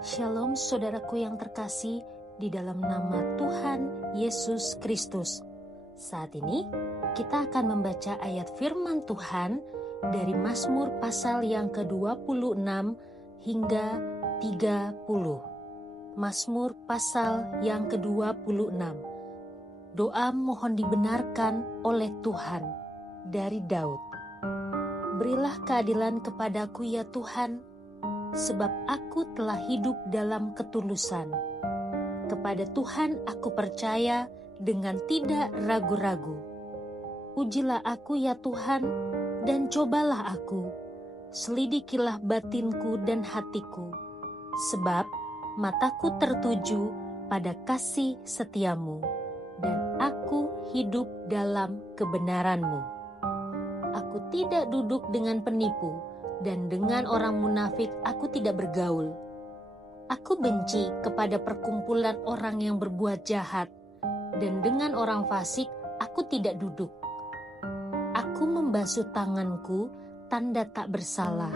Shalom saudaraku yang terkasih di dalam nama Tuhan Yesus Kristus. Saat ini kita akan membaca ayat firman Tuhan dari Mazmur pasal yang ke-26 hingga 30. Mazmur pasal yang ke-26. Doa mohon dibenarkan oleh Tuhan dari Daud. Berilah keadilan kepadaku ya Tuhan, sebab aku telah hidup dalam ketulusan. Kepada Tuhan aku percaya dengan tidak ragu-ragu. Ujilah aku ya Tuhan, dan cobalah aku. Selidikilah batinku dan hatiku, sebab mataku tertuju pada kasih setiamu, dan aku hidup dalam kebenaranmu. Aku tidak duduk dengan penipu, dan dengan orang munafik aku tidak bergaul. Aku benci kepada perkumpulan orang yang berbuat jahat, dan dengan orang fasik aku tidak duduk. Aku membasuh tanganku tanda tak bersalah,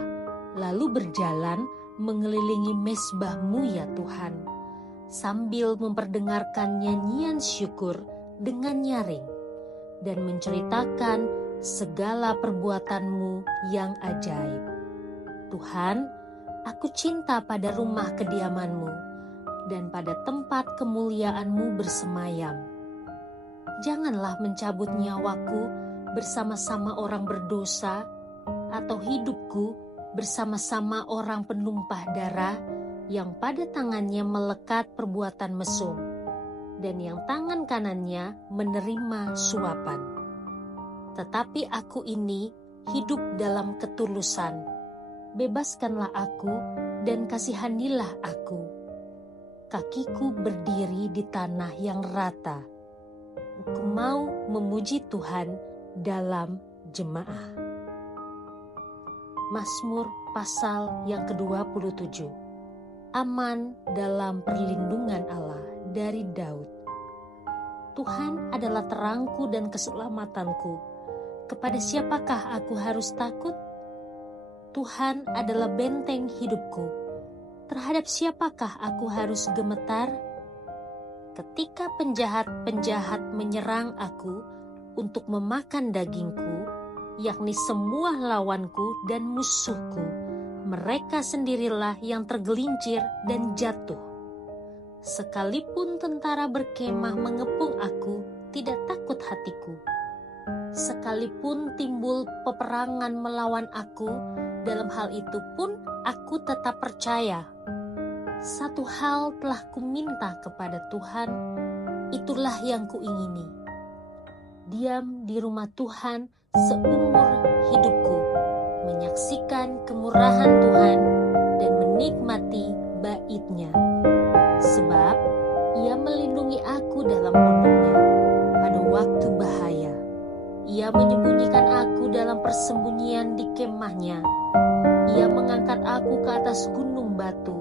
lalu berjalan mengelilingi mezbah-Mu ya Tuhan, sambil memperdengarkan nyanyian syukur dengan nyaring, dan menceritakan segala perbuatan-Mu yang ajaib. Tuhan, aku cinta pada rumah kediaman-Mu dan pada tempat kemuliaan-Mu bersemayam. Janganlah mencabut nyawaku bersama-sama orang berdosa, atau hidupku bersama-sama orang penumpah darah yang pada tangannya melekat perbuatan mesum, dan yang tangan kanannya menerima suapan. Tetapi aku ini hidup dalam ketulusan. Bebaskanlah aku dan kasihanilah aku. Kakiku berdiri di tanah yang rata. Aku mau memuji Tuhan dalam jemaah. Mazmur pasal yang ke-27. Aman dalam perlindungan Allah dari Daud. Tuhan adalah terangku dan keselamatanku. Kepada siapakah aku harus takut? Tuhan adalah benteng hidupku. Terhadap siapakah aku harus gemetar? Ketika penjahat-penjahat menyerang aku untuk memakan dagingku, yakni semua lawanku dan musuhku, mereka sendirilah yang tergelincir dan jatuh. Sekalipun tentara berkemah mengepung aku, tidak takut hatiku. Sekalipun timbul peperangan melawan aku, dalam hal itu pun aku tetap percaya. Satu hal telah kuminta kepada Tuhan, itulah yang kuingini. Diam di rumah Tuhan seumur hidupku, menyaksikan kemurahan Tuhan dan menikmati bait-Nya. Sebab Ia melindungi aku dalam pondok-Nya pada waktu bahaya. Ia menyembunyikan aku dalam persembunyian di kemah-Nya. Ia mengangkat aku ke atas gunung batu.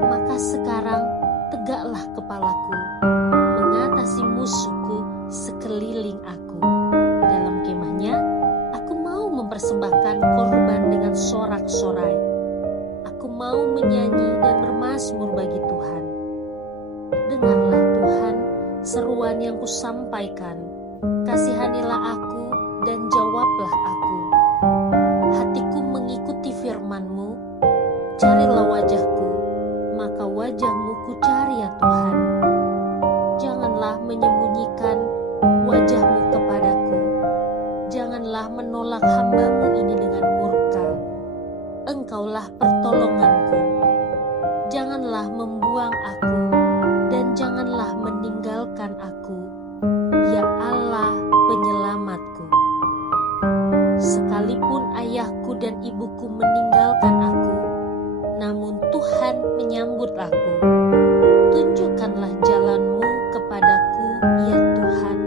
Maka sekarang tegaklah kepalaku, mengatasi musuhku sekeliling aku. Dalam kemah-Nya, aku mau mempersembahkan korban dengan sorak-sorai. Aku mau menyanyi dan bermazmur bagi Tuhan. Dengarlah Tuhan seruan yang kusampaikan. Kasihanilah aku dan jawablah aku. Hatiku mengikuti firman-Mu. Carilah wajah-Ku, maka wajah-Mu ku cari ya Tuhan. Janganlah menyembunyikan wajah-Mu kepadaku. Janganlah menolak hamba-Mu ini dengan murka. Engkaulah pertolonganku. Janganlah membuang aku, dan janganlah meninggalkan aku, ya Allah penyelamatku. Sekalipun ayahku dan ibuku meninggalkan aku, namun Tuhan menyambut aku. Tunjukkanlah jalan-Mu kepadaku, ya Tuhan,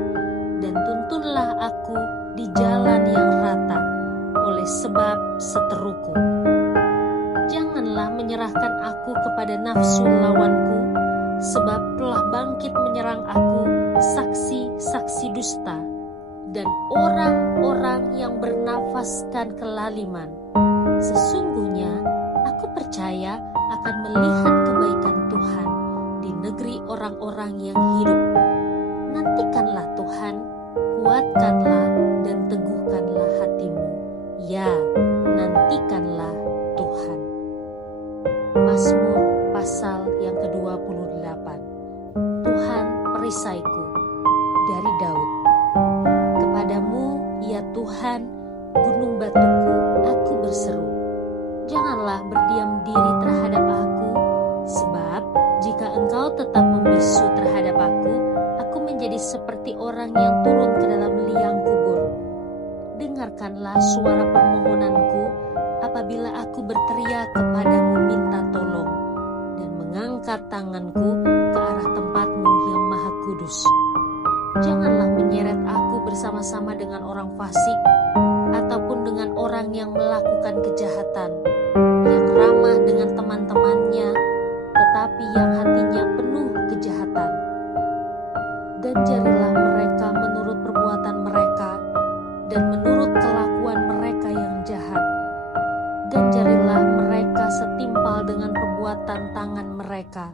dan tuntunlah aku di jalan yang rata, oleh sebab seteruku. Janganlah menyerahkan aku kepada nafsu lawanku, sebab telah bangkit menyerang aku saksi-saksi dusta dan orang-orang yang bernafaskan kelaliman. Sesungguhnya Aku percaya akan melihat kebaikan Tuhan di negeri orang-orang yang hidup. Nantikanlah Tuhan, kuatkanlah dan teguhkanlah hatimu. Ya, nantikanlah Tuhan. Mazmur pasal yang ke-28. Tuhan perisaiku, dari Daud. Kepadamu, ya Tuhan, gunung batuku, aku berseru. Janganlah berdiam diri terhadap aku, sebab jika Engkau tetap membisu terhadap aku menjadi seperti orang yang turun ke dalam liang kubur. Dengarkanlah suara permohonanku apabila aku berteriak kepadamu minta tolong dan mengangkat tanganku ke arah tempat-Mu yang maha kudus. Janganlah menyeret aku bersama-sama dengan orang fasik ataupun dengan orang yang melakukan kejahatan, yang ramah dengan teman-temannya, tetapi yang hatinya penuh kejahatan. Ganjarilah mereka menurut perbuatan mereka dan menurut kelakuan mereka yang jahat. Ganjarilah mereka setimpal dengan perbuatan tangan mereka.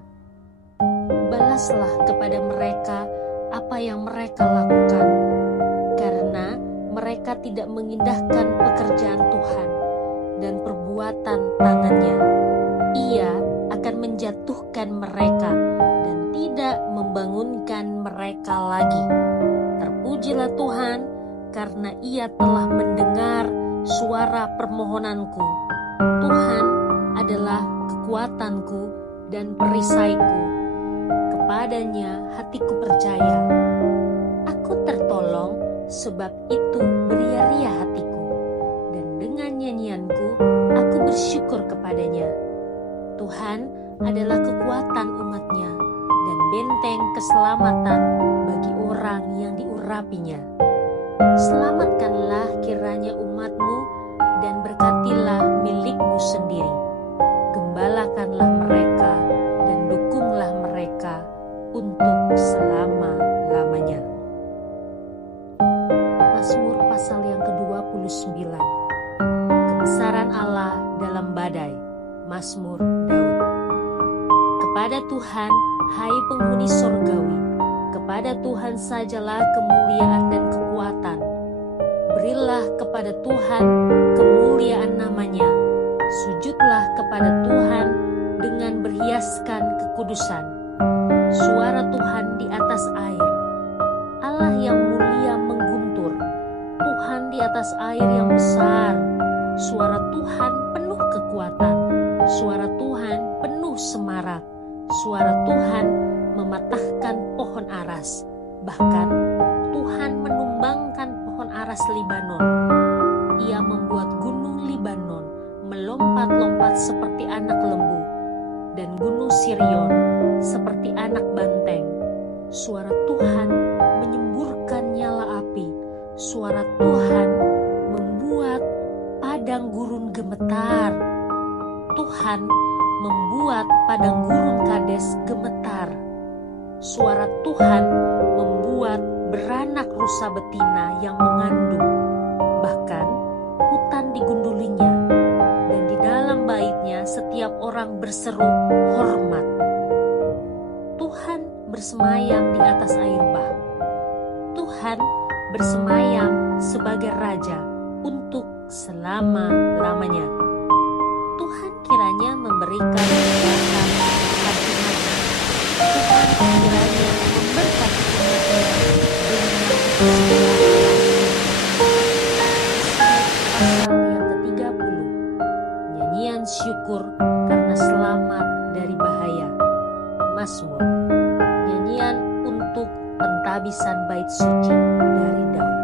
Balaslah kepada mereka apa yang mereka lakukan, karena mereka tidak mengindahkan pekerjaan Tuhan dan perbuatan tangannya. Ia akan menjatuhkan mereka dan tidak membangunkan mereka lagi. Terpujilah Tuhan, karena Ia telah mendengar suara permohonanku. Tuhan adalah kekuatanku dan perisaiku. Kepadanya hatiku percaya. Aku tertolong, sebab itu beria-ria hatiku, dan dengan nyanyianku aku bersyukur kepadanya. Tuhan adalah kekuatan umat-Nya dan benteng keselamatan bagi orang yang diurapinya. Selamatkanlah kiranya umat-Mu dan berkatilah milik-Mu sendiri. Gembalakanlah mereka dan dukunglah mereka untuk selama-lamanya. Mazmur pasal yang ke-29. Kebesaran Allah dalam badai. Mazmur Daud. Kepada Tuhan, hai penghuni sorgawi, kepada Tuhan sajalah kemuliaan dan kekuatan. Berilah kepada Tuhan kemuliaan namanya. Sujudlah kepada Tuhan dengan berhiaskan kekudusan. Suara Tuhan di atas air. Allah yang mulia mengguntur. Tuhan di atas air yang besar. Suara Tuhan penuh kekuatan. Suara Tuhan penuh semarak. Suara Tuhan mematahkan pohon aras. Bahkan Tuhan menumbangkan pohon aras Libanon. Ia membuat gunung Libanon melompat-lompat seperti anak lembu, dan gunung Sirion seperti anak banteng. Suara Tuhan menyemburkan nyala api. Suara Tuhan membuat padang gurun gemetar. Tuhan membuat padang gurun Kades gemetar. Suara Tuhan membuat beranak rusa betina yang mengandung. Bahkan hutan digundulinya, dan di dalam baitnya setiap orang berseru hormat. Tuhan bersemayam di atas air bah. Tuhan bersemayam sebagai Raja untuk selama-lamanya. Tuhan kiranya memberikan kekuatan bagi umat-Nya. Tuhan kiranya memberkati umat-Nya dengan segala pasal yang ke-30. Nyanyian syukur karena selamat dari bahaya. Mazmur. Nyanyian untuk pentabisan bait suci dari Daud.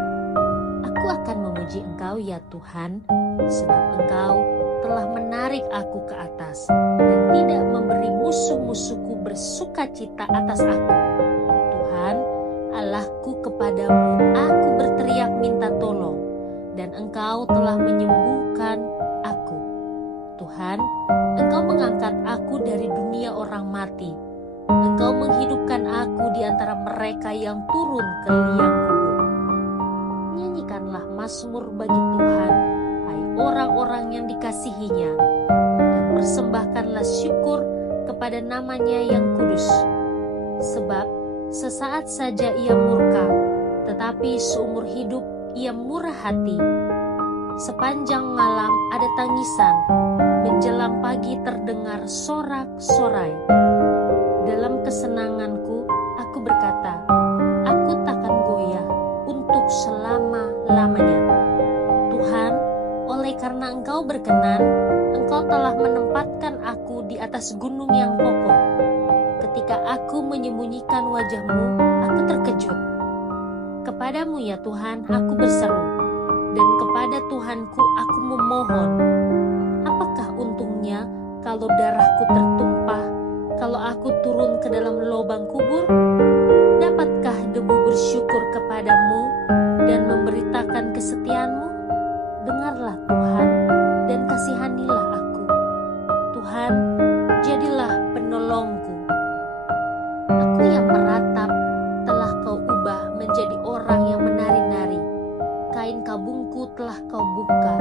Aku akan memuji Engkau ya Tuhan, sebab Engkau telah menarik aku ke atas dan tidak memberi musuh-musuhku bersukacita atas aku. Tuhan, Allahku, kepadamu aku berteriak minta tolong, dan Engkau telah menyembuhkan aku. Tuhan, Engkau mengangkat aku dari dunia orang mati. Engkau menghidupkan aku di antara mereka yang turun ke liang kubur. Nyanyikanlah mazmur bagi Tuhan, hai orang-orang yang dikasihinya, dan persembahkanlah syukur kepada namanya yang kudus. Sebab sesaat saja ia murka, tetapi seumur hidup ia murah hati. Sepanjang malam ada tangisan, menjelang pagi terdengar sorak-sorai. Dalam kesenanganku aku berkata, aku takkan goyah untuk selama-lamanya. Tuhan, oleh karena Engkau berkenan, Engkau telah menempatkan aku di atas gunung yang kokoh. Ketika aku menyembunyikan wajah-Mu, aku terkejut. Kepadamu ya Tuhan, aku berseru, dan kepada Tuhanku aku memohon. Apakah untungnya kalau darahku tertumpah, kalau aku turun ke dalam lubang kubur? Dapatkah debu bersyukur kepadamu dan memberitakan kesetiaan-Mu? Dengarlah Tuhan, dan kasihanilah aku. Tuhan, jadilah penolongku. Aku yang meratap telah Kau ubah menjadi orang yang menari-nari. Kain kabungku telah Kau buka,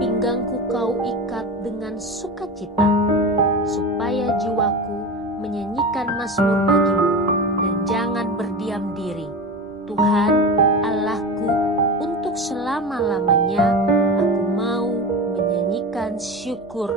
pinggangku Kau ikat dengan sukacita, supaya jiwaku menyanyikan mazmur bagi-Mu, dan jangan berdiam diri. Tuhan, Allahku, untuk selama-lamanya aku mau menyanyikan syukur.